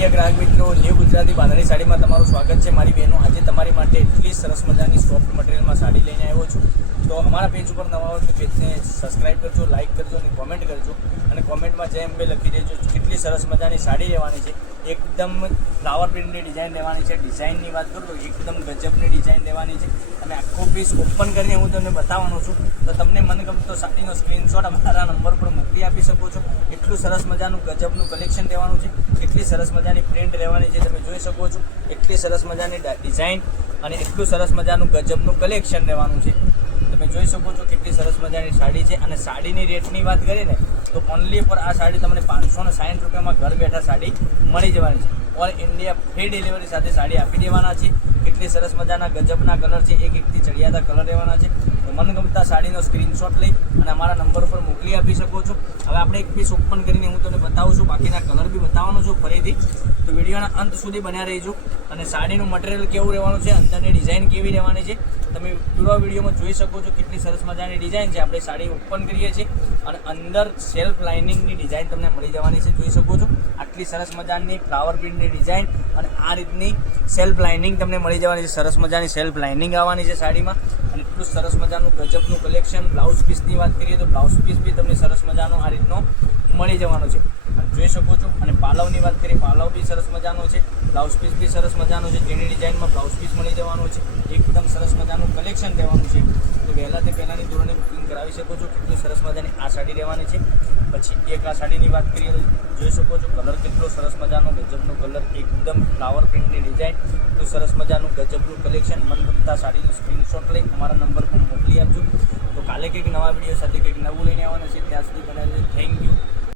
પ્રિય ગ્રાહક મિત્રો, ન્યૂ ગુજરાતી બાંધણી સાડીમાં તમારું સ્વાગત છે. મારી બહેનો, આજે તમારી માટે એટલી સરસ મજાની સોફ્ટ મટીરિયલમાં સાડી લઈને આવ્યો છું. તો અમારા પેજ ઉપર નવા હોય તો પેજને સબસ્ક્રાઈબ કરજો, લાઇક કરજો અને કોમેન્ટ કરજો. અને કોમેન્ટમાં જેમ બે લખી દેજો કેટલી સરસ મજાની સાડી લેવાની છે. એકદમ ફ્લાવર પ્રિન્ટની ડિઝાઇન લેવાની છે. ડિઝાઇનની વાત કરું તો એકદમ ગજબની ડિઝાઇન લેવાની છે. અને આખો પીસ ઓપન કરીને હું તમને બતાવવાનો છું. તો તમને મનગમતો સાડીનો સ્ક્રીનશોટ અમારા નંબર પર મોકલી આપી શકો છો. એટલું સરસ મજાનું ગજબનું કલેક્શન લેવાનું છે. એટલી સરસ મજાની પ્રિન્ટ લેવાની છે, તમે જોઈ શકો છો. એટલી સરસ મજાની ડિઝાઇન અને એટલું સરસ મજાનું ગજબનું કલેક્શન લેવાનું છે. તમે જોઈ શકો છો કેટલી સરસ મજાની સાડી છે. અને સાડીની રેટની વાત કરીએ ને તો ઓનલી પર આ સાડી તમને 560 રૂપિયામાં ઘર બેઠા સાડી મળી જવાની છે. ઓલ ઇન્ડિયા ફ્રી ડિલિવરી સાથે સાડી આપી દેવાના છે. કેટલી સરસ મજાના ગજબના કલર છે, એક એકથી ચડિયાતા કલર લેવાના છે. તો મનગમતા સાડીનો સ્ક્રીનશોટ લઈ અને અમારા નંબર પર મોકલી આપી શકો છો. હવે આપણે એક પીસ ઓપન કરીને હું તમને બતાવું છું, બાકીના કલર બી બતાવવાનો છું ફરીથી. તો વિડીયોના અંત સુધી બન્યા રહીજો. અને સાડીનું મટીરિયલ કેવું રહેવાનું છે, અંદરની ડિઝાઇન કેવી રહેવાની છે, તમે પૂરા વિડીયોમાં જોઈ શકો છો. કેટલી સરસ મજાની ડિઝાઇન છે. આપણે સાડી ઓપન કરીએ છીએ અને અંદર સેલ્ફ લાઇનિંગની ડિઝાઇન તમને મળી જવાની છે, જોઈ શકો છો. આટલી સરસ મજાની ફ્લાવર પ્રિન્ટની ડિઝાઇન અને આ રીતની સેલ્ફ લાઇનિંગ તમને મળી જવાની છે. સરસ મજાની સેલ્ફ લાઇનિંગ આવવાની છે સાડીમાં. અને એટલું સરસ મજાનું ગજબનું કલેક્શન. બ્લાઉઝ પીસની વાત કરીએ તો બ્લાઉઝ પીસ બી તમને સરસ મજાનો આ રીતનો મળી જવાનો છે, જોઈ શકો છો. અને પાલવની વાત કરીએ, પાલવ બી સરસ મજાનો છે. બ્લાઉઝ પીસ બી સરસ મજાનો છે. તેની ડિઝાઇનમાં બ્લાઉઝ પીસ મળી જવાનો છે. એકદમ સરસ મજાનું કલેક્શન લેવાનું છે. તો પહેલાંની ધોરણે બુકિંગ કરાવી શકો છો. કેટલી સરસ મજાની આ સાડી રહેવાની છે. પછી એક આ સાડીની વાત કરીએ તો જોઈ શકો છો કલર કેટલો સરસ મજાનો ગજબનો કલર, એકદમ ફ્લાવર પ્રિન્ટની ડિઝાઇન, તો સરસ મજાનું ગજબનું કલેક્શન. મનગમતા સાડીનું સ્ક્રીનશોટ લઈ અમારા નંબર પર મોકલી આપજો. તો કાલે કંઈક નવા વિડીયો સાથે કંઈક નવું લઈને આવવાના છે. ત્યાં સુધી બનાવી થેન્ક યુ.